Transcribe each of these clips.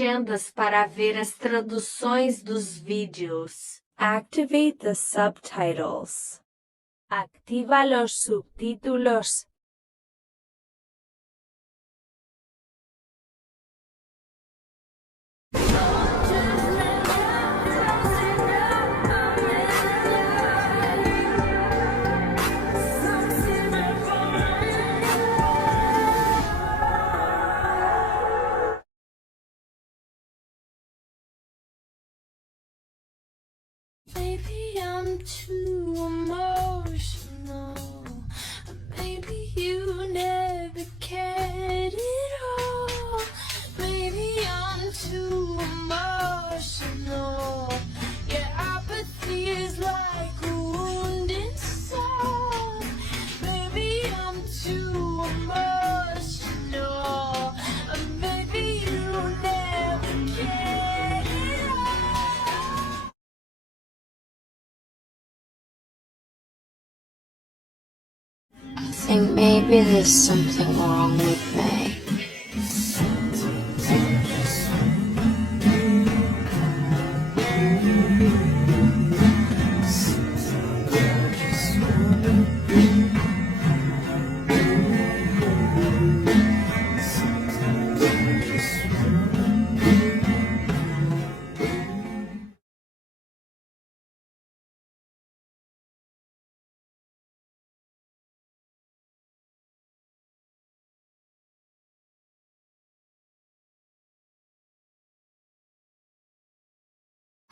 legendas para ver as traduções dos vídeos. Activate the subtitles. Activa los subtítulos. Maybe I'm too emotional. Maybe you never cared at all. Maybe I'm too emotional. Your apathy is like a wounded soul. Maybe I'm too emotional. Maybe you never cared at all. I think maybe there's something wrong with me.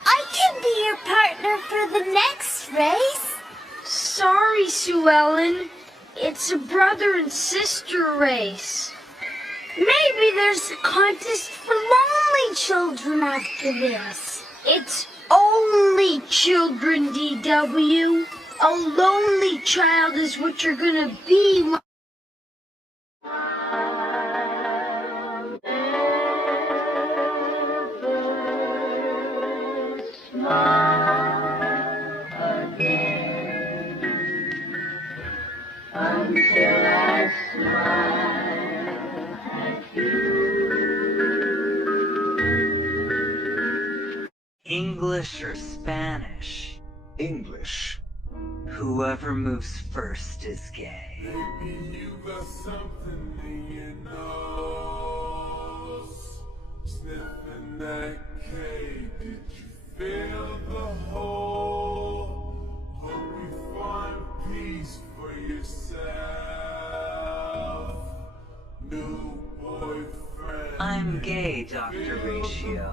I can be your partner for the next race. Sorry, Sue Ellen. It's a brother and sister race. Maybe there's a contest for lonely children after this. It's only children, DW. A lonely child is what you're gonna be. Until I smile at you. English or Spanish? English. Whoever moves first is gay. Maybe you got something in your nose. Sniffing that K, did you feel the hole? Hope you find peace for yourself. New boyfriend. I'm gay, Dr. Ratio.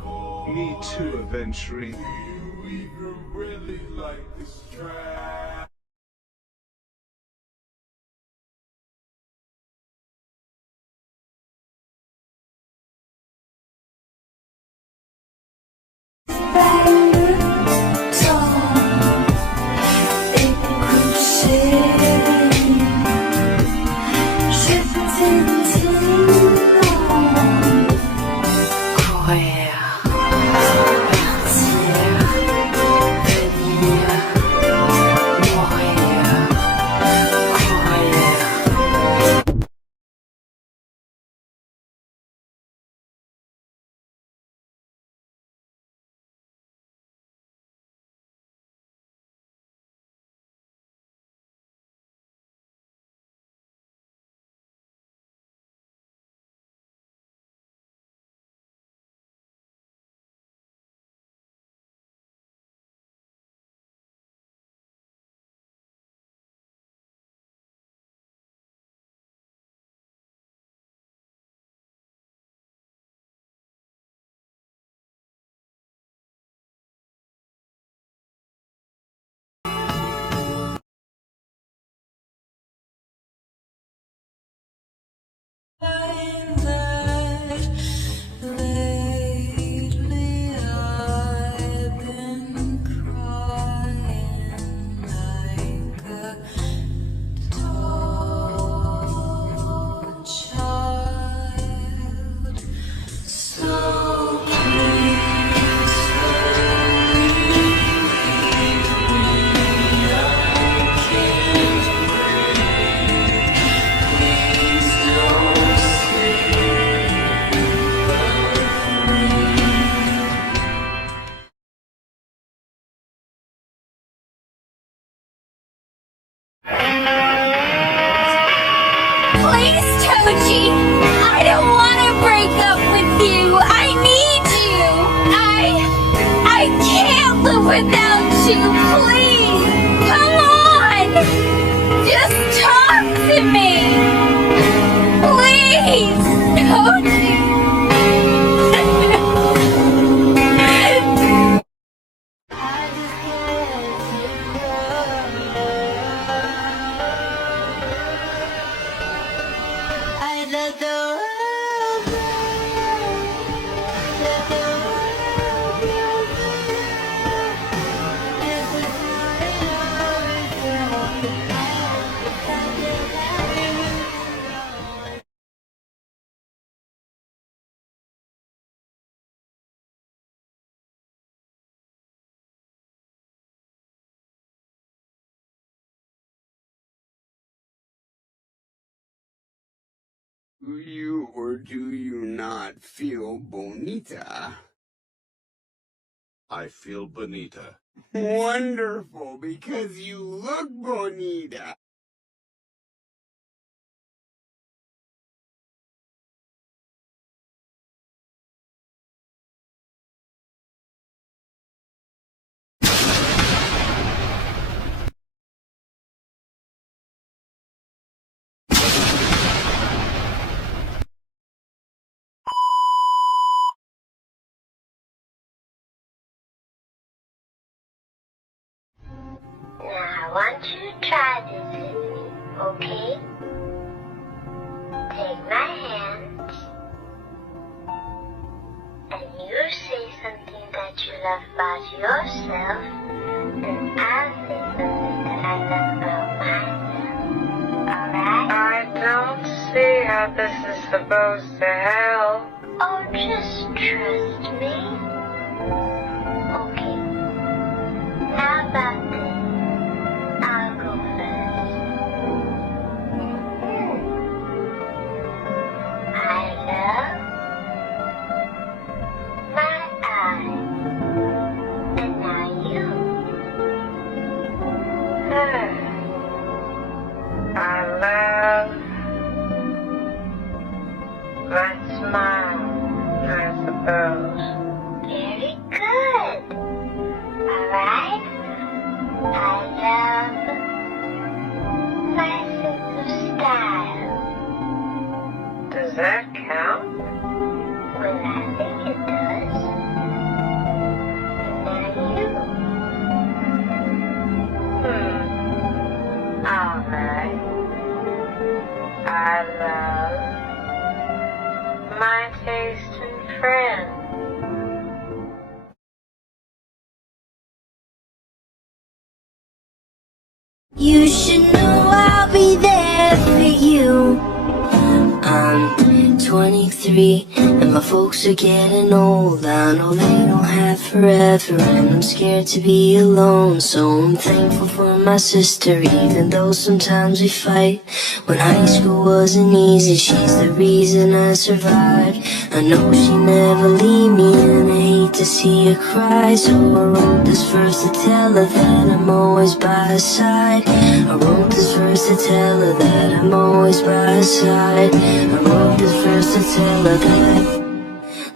Me too, eventually. Do you even really like this track? Koji, I don't want to break up with you. I need you. I can't live without you. Please, come on. Just talk to me. Please, Koji. Do you or do you not feel bonita? I feel bonita. Wonderful, because you look bonita. Now I want you to try this with me, okay? Take my hands, and you say something that you love about yourself, and I'll say something that I love about myself. Alright? I don't see how this is supposed to help. Oh, just trust me. Okay. How about this? I'll go first. I love my eye. And now you. I love my smile, I suppose. Very good. Alright? I love my sense of style. Does that count? Well, I think it does. And now you. Alright. I love my taste in friends. You should know I'll be there for you. I'm 23 and my folks are getting old. I know they don't have forever and I'm scared to be alone. So I'm thankful for my sister, even though sometimes we fight. When high school wasn't easy, she's the reason I survived. I know she never leave me and I hate to see her cry. So I wrote this verse to tell her that I'm always by her side. I wrote this verse to tell her that I'm always by her side. I wrote this verse to tell her that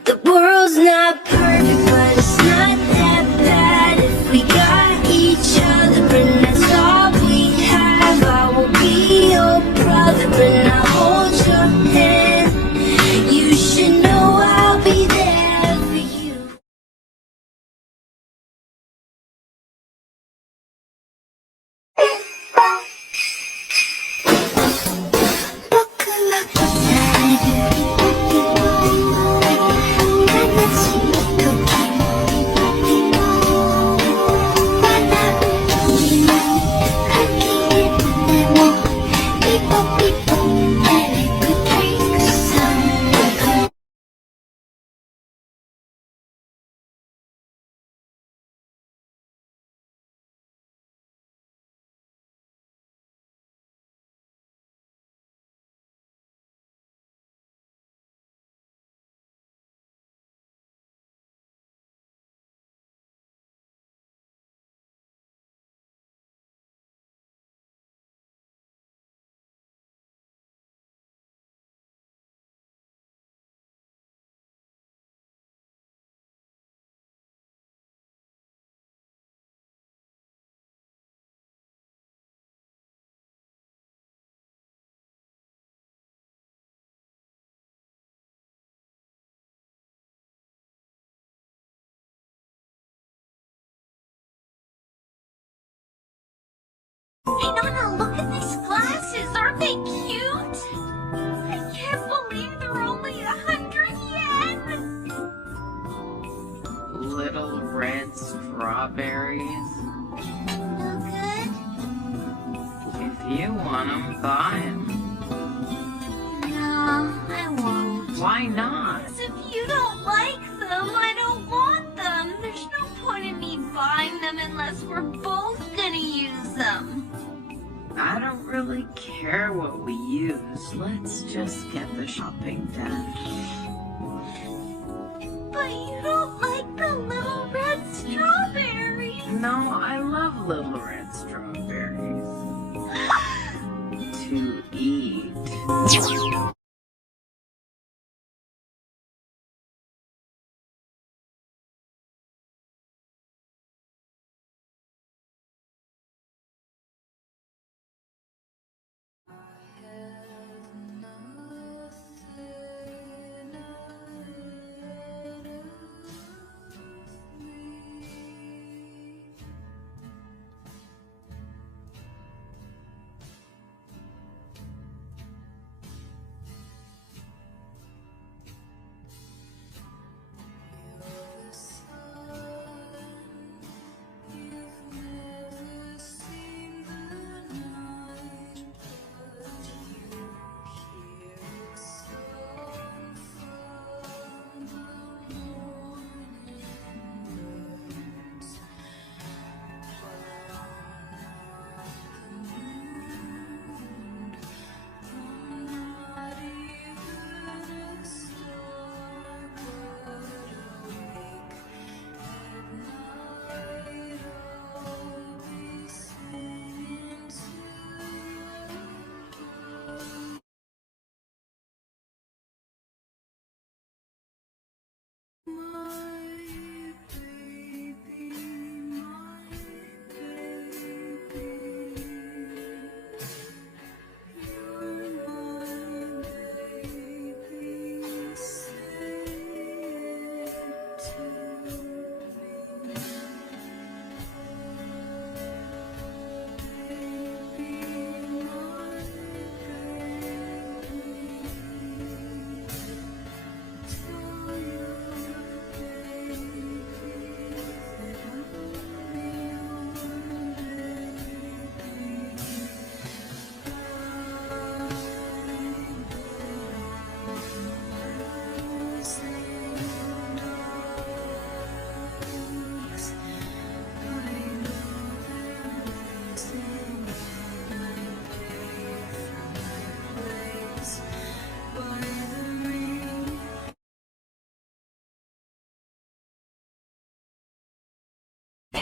the world's not perfect, but it's not that bad if we got each other and that's all we have. I will be your brother and I'll hold your hand. You should know I'll be there for you. Hey, Nana, look at these glasses. Aren't they cute? I can't believe they're only 100 yen. Little red strawberries. No good? If you want them, buy them. No, I won't. Why not? Because if you don't like them, I don't want them. There's no point in me buying them unless we're both gonna use them. I don't really care what we use. Let's just get the shopping done. But you don't like the little red strawberries. No, I love little red strawberries. To eat.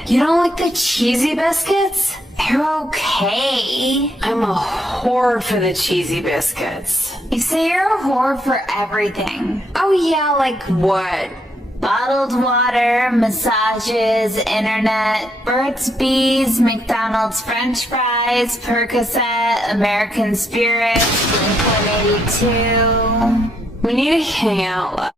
You don't like the cheesy biscuits? They're okay. I'm a whore for the cheesy biscuits. You say you're a whore for everything. Oh yeah, like what? Bottled water, massages, internet, Burt's Bees, McDonald's French fries, Percocet, American Spirit, Blink-182. We need to hang out.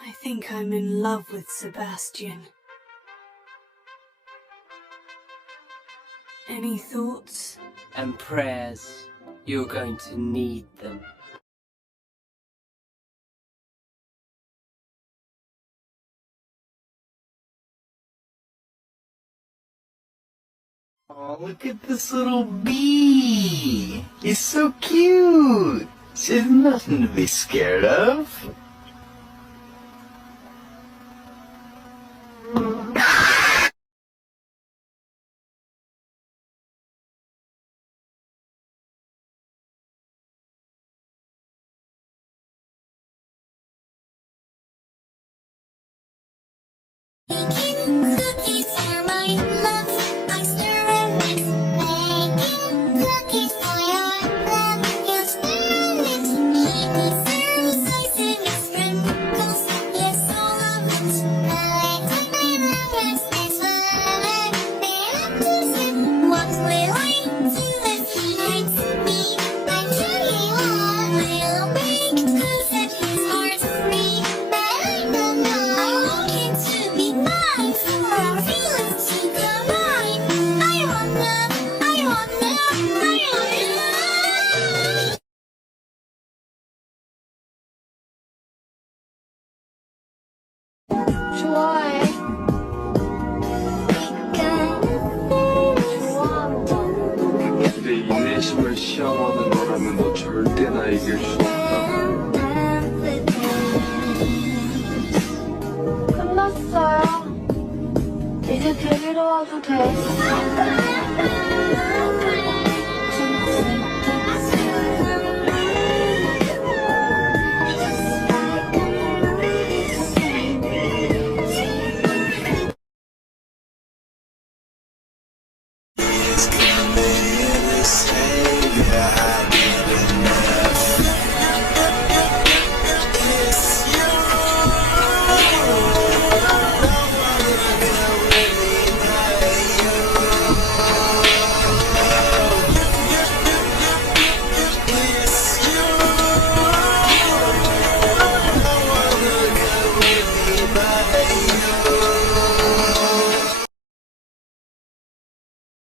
I think I'm in love with Sebastian. Any thoughts? And prayers. You're going to need them. Oh, look at this little bee! It's so cute! There's nothing to be scared of. Cookies are my love. I experiment. Baking cookies for your love. You experiment. Sociais and sprinkles. Yes, all of it. I like my romance. It's fun. They have to sip. What will I do if he hates me? I tell you what, we'll bake 시험하는 거라면 너 절대 나 이길 수 없다. 끝났어요. 이제 데리러 와도 돼.